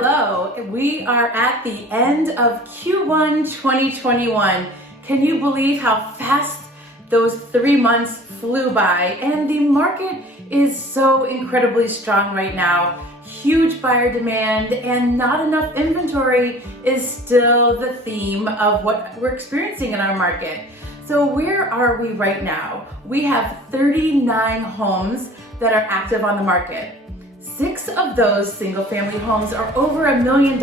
Hello, we are at the end of Q1 2021. Can you believe how fast those 3 months flew by? And the market is so incredibly strong right now. Huge buyer demand and not enough inventory is still the theme of what we're experiencing in our market. So where are we right now? We have 39 homes that are active on the market. 6 of those single-family homes are over $1 million,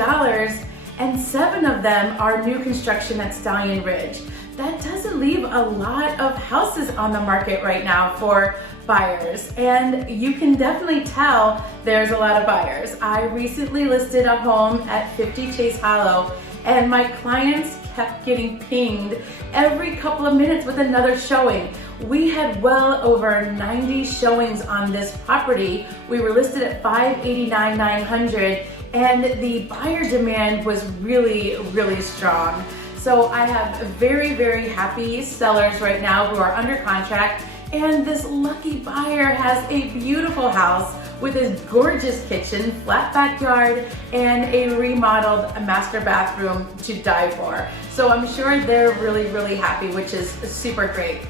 and 7 of them are new construction at Stallion Ridge. That doesn't leave a lot of houses on the market right now for buyers, and you can definitely tell there's a lot of buyers. I recently listed a home at 50 Chase Hollow, and my clients kept getting pinged every couple of minutes with another showing. We had well over 90 showings on this property. We were listed at $589,900, and the buyer demand was really strong. So I have very happy sellers right now who are under contract, and this lucky buyer has a beautiful house with a gorgeous kitchen, flat backyard, and a remodeled master bathroom to die for. So I'm sure they're really happy, which is super great.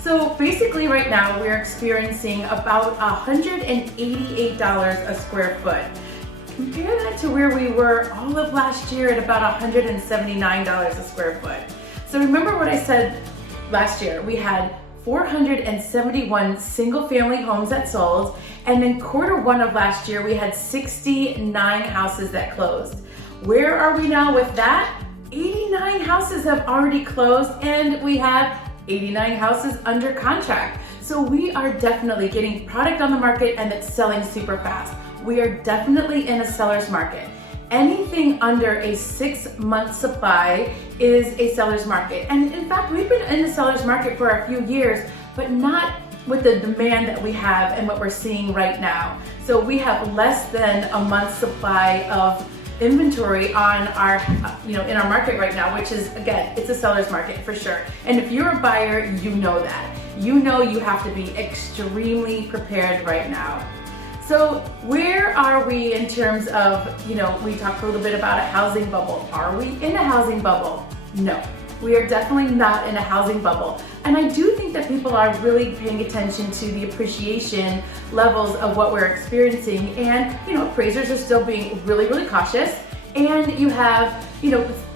So basically right now we're experiencing about $188 a square foot. Compare that to where we were all of last year at about $179 a square foot. So remember what I said last year, we had 471 single family homes that sold, and in Q1 of last year we had 69 houses that closed. Where are we now with that? 89 houses have already closed, and we have 89 houses under contract. So we are definitely getting product on the market, and it's selling super fast. We are definitely in a seller's market. Anything under a 6-month supply is a seller's market. And in fact, we've been in the seller's market for a few years, but not with the demand that we have and what we're seeing right now. So we have less than a month's supply of inventory on our, in our market right now, which is, again, it's a seller's market for sure. And if you're a buyer, you know that. You know you have to be extremely prepared right now. So where are we in terms of, we talked a little bit about a housing bubble. Are we in a housing bubble? No, we are definitely not in a housing bubble. And I do think that people are really paying attention to the appreciation levels of what we're experiencing. And, appraisers are still being really cautious. And you have,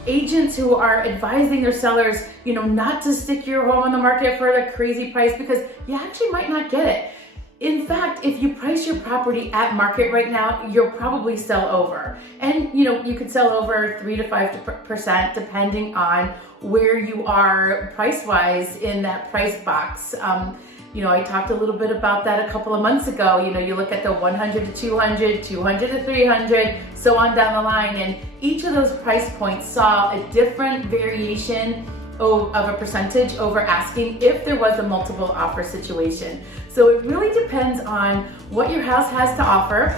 agents who are advising their sellers, not to stick your home on the market for a crazy price because you actually might not get it. In fact, if you price your property at market right now, you'll probably sell over. And you could sell over 3 to 5% depending on where you are price-wise in that price box. I talked a little bit about that a couple of months ago. You look at the 100 to 200, 200 to 300, so on down the line, and each of those price points saw a different variation of a percentage over asking if there was a multiple offer situation. So it really depends on what your house has to offer,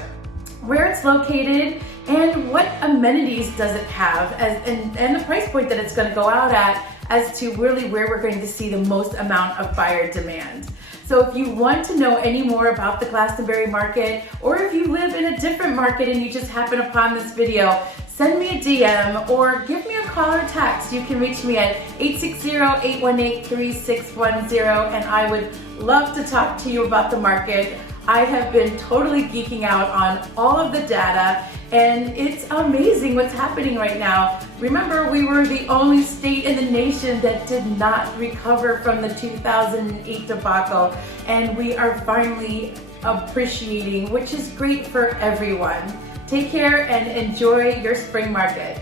where it's located, and what amenities does it have, and the price point that it's going to go out at as to really where we're going to see the most amount of buyer demand. So if you want to know any more about the Glastonbury market, or if you live in a different market and you just happen upon this video, send me a DM or give me a call or text. You can reach me at 860-818-3610, and I would love to talk to you about the market. I have been totally geeking out on all of the data, and it's amazing what's happening right now. Remember, we were the only state in the nation that did not recover from the 2008 debacle, and we are finally appreciating, which is great for everyone. Take care and enjoy your spring market.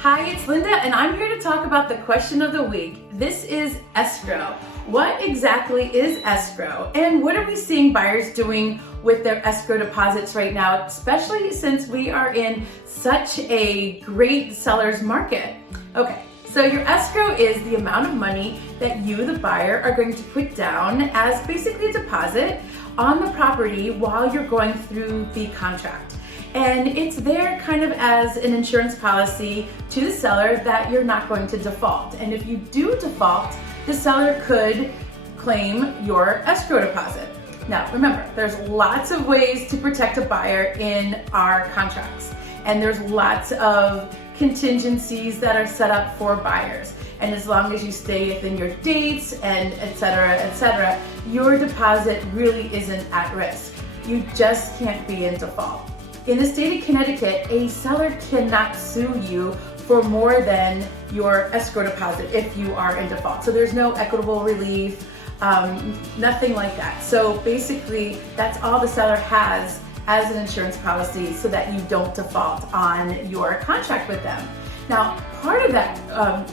Hi, it's Linda, and I'm here to talk about the question of the week. This is escrow. What exactly is escrow, and what are we seeing buyers doing with their escrow deposits right now, especially since we are in such a great seller's market? Okay, so your escrow is the amount of money that you, the buyer, are going to put down as basically a deposit on the property while you're going through the contract. And it's there kind of as an insurance policy to the seller that you're not going to default. And if you do default, the seller could claim your escrow deposit. Now, remember, there's lots of ways to protect a buyer in our contracts, and there's lots of contingencies that are set up for buyers. And as long as you stay within your dates and et cetera, your deposit really isn't at risk. You just can't be in default. In the state of Connecticut, a seller cannot sue you for more than your escrow deposit if you are in default. So there's no equitable relief, nothing like that. So basically, that's all the seller has as an insurance policy so that you don't default on your contract with them. Now, part of that,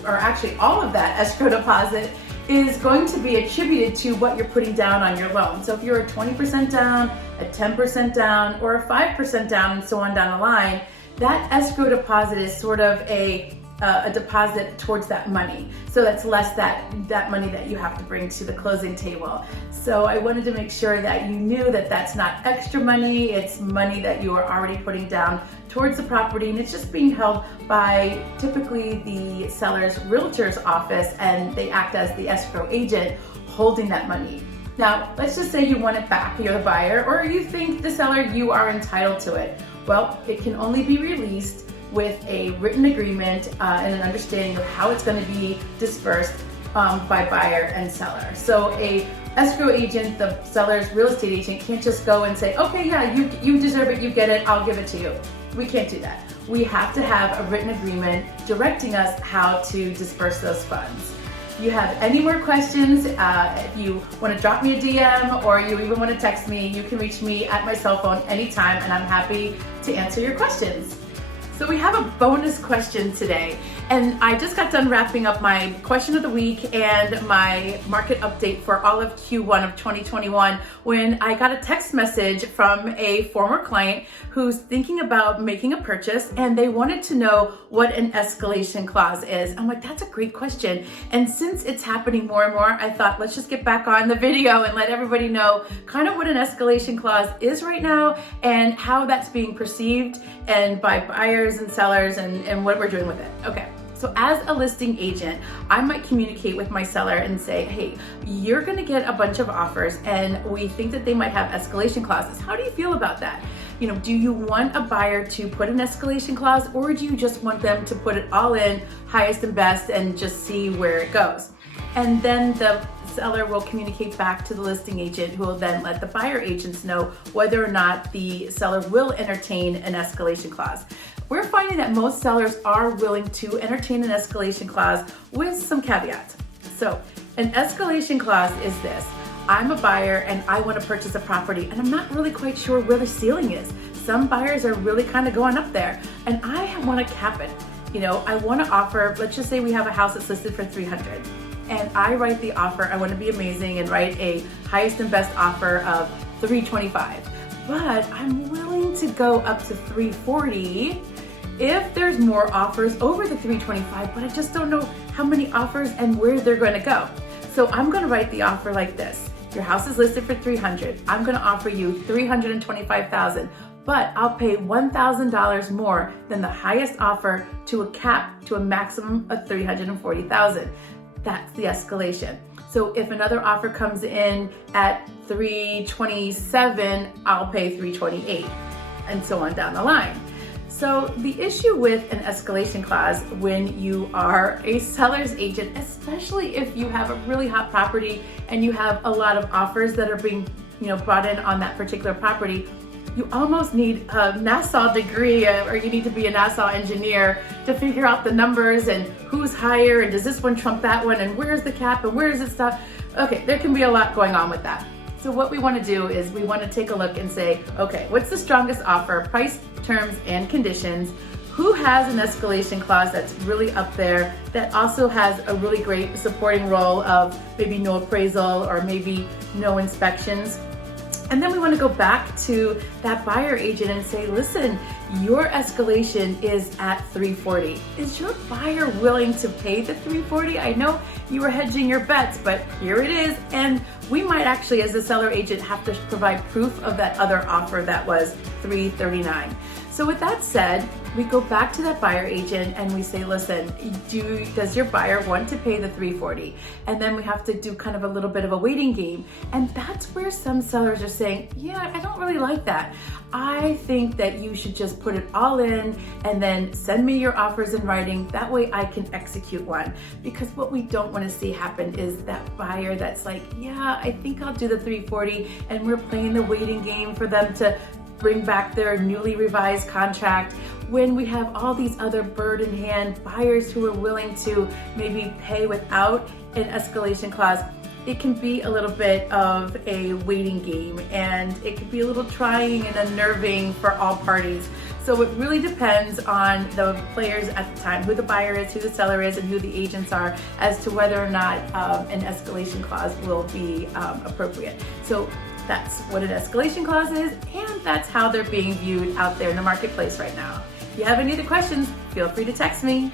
or actually all of that escrow deposit is going to be attributed to what you're putting down on your loan. So if you're a 20% down, a 10% down, or a 5% down, and so on down the line, that escrow deposit is sort of a deposit towards that money. So that's less that money that you have to bring to the closing table. So I wanted to make sure that you knew that that's not extra money, it's money that you are already putting down towards the property, and it's just being held by typically the seller's realtor's office, and they act as the escrow agent holding that money. Now, let's just say you want it back, you're the buyer, or you think the seller, you are entitled to it. Well, it can only be released with a written agreement and an understanding of how it's going to be dispersed by buyer and seller. So a escrow agent, the seller's real estate agent, can't just go and say, okay, yeah, you deserve it, you get it, I'll give it to you. We can't do that. We have to have a written agreement directing us how to disperse those funds. If you have any more questions, if you want to drop me a DM or you even want to text me, you can reach me at my cell phone anytime, and I'm happy to answer your questions. So we have a bonus question today, and I just got done wrapping up my question of the week and my market update for all of Q1 of 2021 when I got a text message from a former client who's thinking about making a purchase, and they wanted to know what an escalation clause is. I'm like, that's a great question. And since it's happening more and more, I thought, let's just get back on the video and let everybody know kind of what an escalation clause is right now and how that's being perceived and by buyers and sellers and what we're doing with it. Okay. So as a listing agent, I might communicate with my seller and say, hey, you're gonna get a bunch of offers and we think that they might have escalation clauses. How do you feel about that? You know, do you want a buyer to put an escalation clause, or do you just want them to put it all in, highest and best, and just see where it goes? And then the seller will communicate back to the listing agent, who will then let the buyer agents know whether or not the seller will entertain an escalation clause. We're finding that most sellers are willing to entertain an escalation clause with some caveats. So an escalation clause is this: I'm a buyer and I want to purchase a property and I'm not really quite sure where the ceiling is. Some buyers are really kind of going up there and I want to cap it. You know, I want to offer, let's just say we have a house that's listed for $300 and I write the offer, I want to be amazing and write a highest and best offer of $325. But I'm willing to go up to $340 if there's more offers over the $325, but I just don't know how many offers and where they're going to go. So I'm going to write the offer like this: your house is listed for $300. I'm going to offer you $325,000, but I'll pay $1,000 more than the highest offer to a cap to a maximum of $340,000. That's the escalation. So if another offer comes in at $327, I'll pay $328, and so on down the line. So the issue with an escalation clause when you are a seller's agent, especially if you have a really hot property and you have a lot of offers that are being, brought in on that particular property, you almost need a NASA degree, or you need to be a NASA engineer to figure out the numbers and who's higher and does this one trump that one and where's the cap and where's it stuff. Okay, there can be a lot going on with that. So what we want to do is we want to take a look and say, okay, what's the strongest offer, price, terms, and conditions? Who has an escalation clause that's really up there, that also has a really great supporting role of maybe no appraisal or maybe no inspections? And then we want to go back to that buyer agent and say, listen, your escalation is at $340. Is your buyer willing to pay the $340? I know you were hedging your bets, but here it is. And we might actually, as a seller agent, have to provide proof of that other offer that was $339. So with that said, we go back to that buyer agent and we say, listen, does your buyer want to pay the $340? And then we have to do kind of a little bit of a waiting game. And that's where some sellers are saying, yeah, I don't really like that. I think that you should just put it all in and then send me your offers in writing. That way I can execute one. Because what we don't want to see happen is that buyer that's like, yeah, I think I'll do the $340, and we're playing the waiting game for them to bring back their newly revised contract when we have all these other bird in hand buyers who are willing to maybe pay without an escalation clause. It can be a little bit of a waiting game, and it can be a little trying and unnerving for all parties. So it really depends on the players at the time, who the buyer is, who the seller is, and who the agents are, as to whether or not an escalation clause will be appropriate. So that's what an escalation clause is, and that's how they're being viewed out there in the marketplace right now. If you have any other questions, feel free to text me.